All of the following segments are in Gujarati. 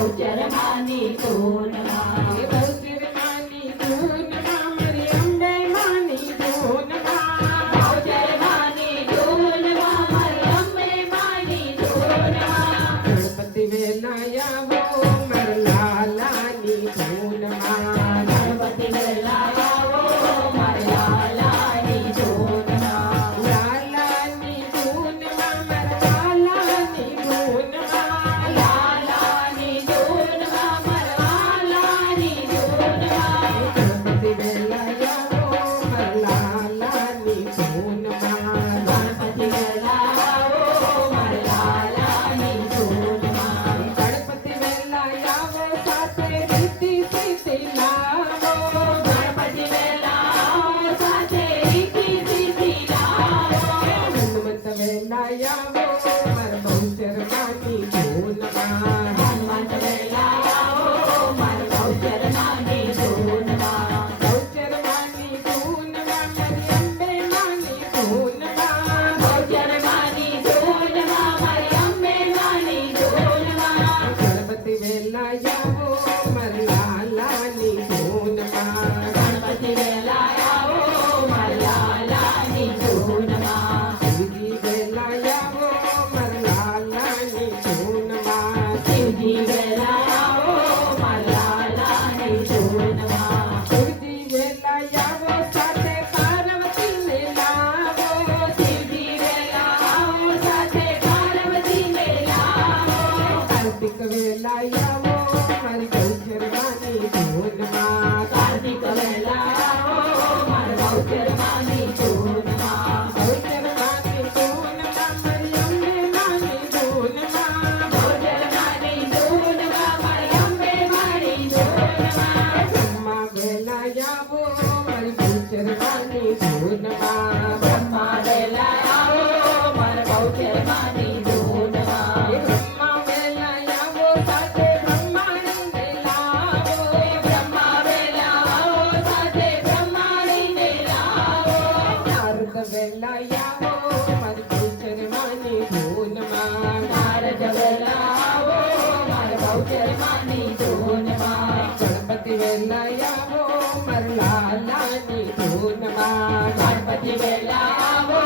બહુચર માની ધૂનમાં બહુચર માની ધૂનમાં મારી અંબે માની ધૂનમાં બહુચર માની ધૂનમાં મારી અંબે માની ધૂનમાં ગણપતિ વેલા આવો મારા લાલાની ધૂનમાં ગણપતિ વેલા આવો મારા લાલાની ધૂનમાં લાલાની ધૂનમાં મારા લાલાની ધૂનમાં લાલાની ધૂનમાં મારા લાલાની ધૂનમાં ગણપતિ વેલા આવો મારા લાલાની ધૂનમાં ગણપતિ વેલા આવો મારા લાલાની ધૂનમાં ગણપતિ વેલા આવો સાથે રીતિ સીધી લાવો ગણપતિ વેલા આવો સાથે રીતિ સીધી લાવો હનુમંત વેલા આવો મારા બહુચર માની ધૂનમાં હનુમંત વેલા આવો મારા બહુચર માની ધૂનમાં બહુચર માની ધૂનમાં મારી અંબે માની ધૂનમાં બહુચર માની ધૂનમાં મારી અંબે માની ધૂનમાં ગણપતિ વેલા આવો મારા લાલાની ધૂનમાં ગણપતિ વેલા આવો મારા લાલાની ધૂનમાં શિવજી વેલા આવો મારા લાલાની ધૂનમાં શિવજી વેલા આવો મારા લાલાની ધૂનમાં શિવજી વેલા આવો સાથે પાર્વતીને લાવો શિવજી વેલા આવો સાથે પાર્વતીને લાવો કાર્તિક વેલા આવો મારી બહુચર માની ધૂનમાં કાર્તિક વેલા આવો મારા બહુચર માની ધૂનમાં બહુચર માની ધૂનમાં મારી અંબે માની ધૂનમાં બહુચર માની ધૂનમાં મારી અંબે માની ધૂનમાં બ્રહ્મા વેલા આવો મારી બહુચર માની ધૂનમાં બ્રહ્મા વેલા આવો મારા બહુચર માની ધૂનમાં બ્રહ્મા વેલા આવો સાથે બ્રહ્માણીને લાવો બ્રહ્મા વેલા આવો સાથે બ્રહ્માણીને લાવો નારદ વેલા આવો મારી બહુચર માની ધૂનમાં નારદ વેલા આવો મારા બહુચર માની ધૂનમાં ગણપતિ વેલા આવો મારા લાલાની ધૂનમાં ગણપતિ વેલા આવો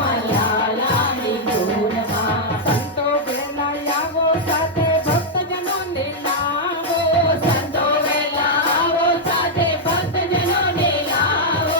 મારા લાલાની ધૂનમાં સંતો વેલા આવો સાથે ભક્તજનોને લાવો સંતો વેલા આવો સાથે ભક્તજનોને લાવો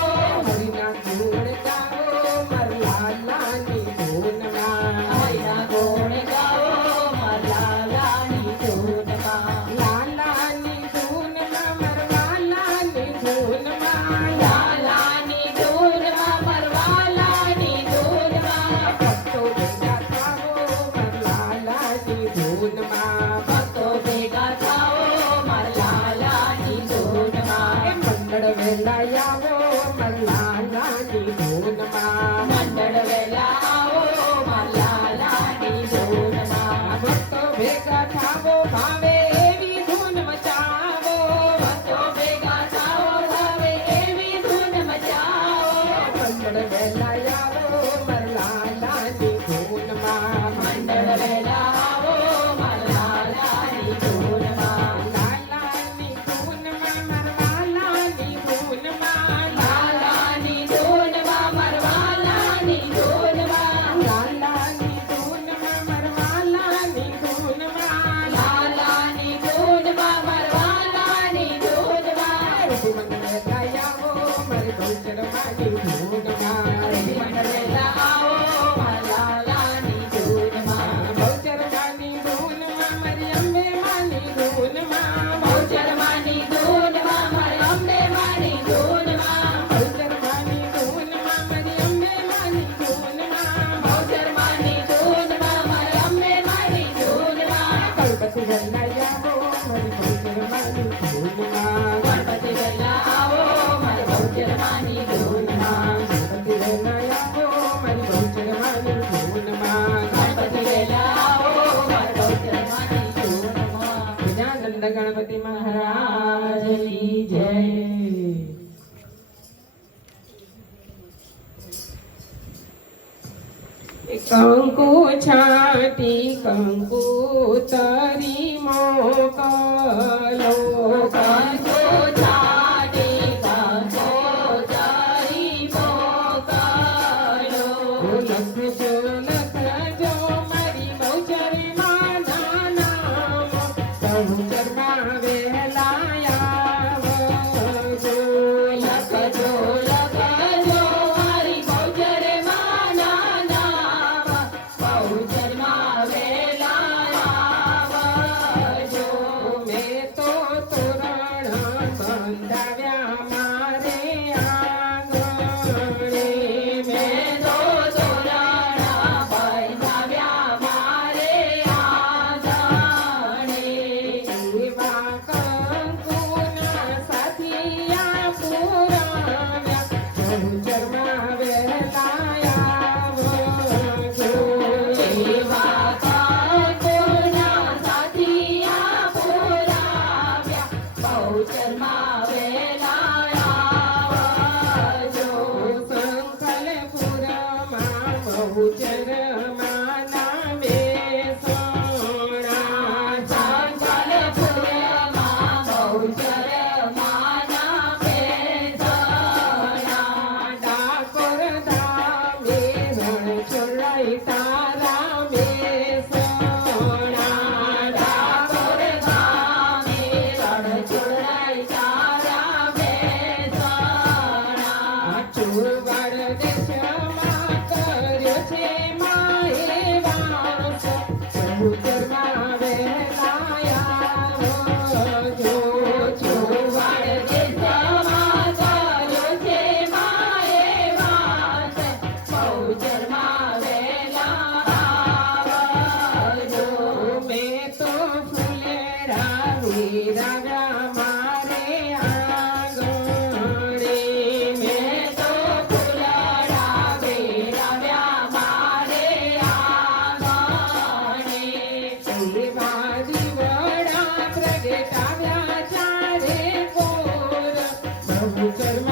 હરિના ગુણ ગાવો મારા લાલાની ધૂનમાં હરિના ગુણ ગાવો મારા લાલાની ધૂનમાં લાલાની ધૂનમાં મારા લાલાની ધૂનમાં લાલાની ધૂનમાં મારા લાલાની ધૂનમાં ભક્તો ભેગા થાવો મારા લાલાની ધૂનમાં ભક્તો ભેગા થાઓ મારા લાલાની ધૂનમાં મંડળ વેલા આવો મારા લાલાની ધૂનમાં મંડળ વેલા આવો મારા લાલાની ધૂનમાં ભક્તો ભેગા થાવો ભાવે એવી ધૂન મચાવો ભક્તો ભેગા થાઓ હવે એવી ધૂન મચાવો મંડળ વેલા આવો મારા લાલાની ધૂનમાં મંડળ વેલા આવો મારા લાલાની ધૂનમાં લાલાની ધૂનમાં મારા લાલાની ધૂનમાં લાલાની ધૂનમાં મારા લાલાની ધૂનમાં લાલાની ધૂનમાં મારા લાલાની ધૂનમાં લાલાની ધૂનમાં મારા લાલાની ધૂનમાં મંડળ વેલા આવો મારી બહુચર માની ધૂનમાં મંડળ વેલા આવો મારા લાલાની ધૂનમાં બહુચર માની ધૂનમાં મારી અંબે માની ધૂનમાં બહુચર માની ધૂનમાં મારી અંબે માની ધૂનમાં બહુચર માની ધૂનમાં મારી અંબે માની ધૂનમાં બહુચર માની ધૂનમાં મારી અંબે માની ધૂનમાં ગણપતિ વેલા આવો મારી બહુચર માની ધૂનમાં ગણપતિ વેલા આવો મારી બહુચર માની ધૂનમાં ગણપતિ વેલા આવો મારી બહુચર માની ધૂનમાં ગણપતિ વેલા આવો મારી બહુચર માની ધૂનમાં ગજાનંદ ગણપતિ મહારાજની જય એક કંકુ છાટી કંકુ તરી મોકલો કંકુ છાટી કંકુ તરી મોકલો. લખજો લખજો મારી બહુચરમાં નામ બહુચરમાં વહેલા આવજો. લખજો લખજો મારી બહુચરમાં નામ બહુચરમાં વેલા આવજો. મેં તો તોરણ બંધાવ્યા મારે આંગણે. મેં તો તોરણ બંધાવ્યા મારે આંગણે. એવા કંકુના સાથિયા પુરાવ્યા બહુચરમાં વહેલા આવજો. એવા કંકુના સાથિયા પુરાવ્યા બહુચરમાં વેલા આવજો. સંકલપુરમાં બહુચરમાં નામે સોણા. સંકલપુરમાં બહુચરમાં નામે સોણા. ડાકોર ધામે રણછોડરાય તારા મે સોણા. ડાકોર ગામે રણછોડરાય તારા બેસણા. ચોરવાડ દેશમાં કર્યો છે માએ વાસ બહુચરમાં વહેલા આવજો. ચોરવાડ દેશમાં કર્યો છે માએ વાસ બહુચરમાં વેલા આવજો. મેં તો ફૂલેરા વેરાવ્યા મારે આંગણે. મેં તો ફૂલડા વેરાવ્યા મારે આંગણે. એવા દીવડા પ્રગટાવ્યા ચારે કોર બહુચરમાં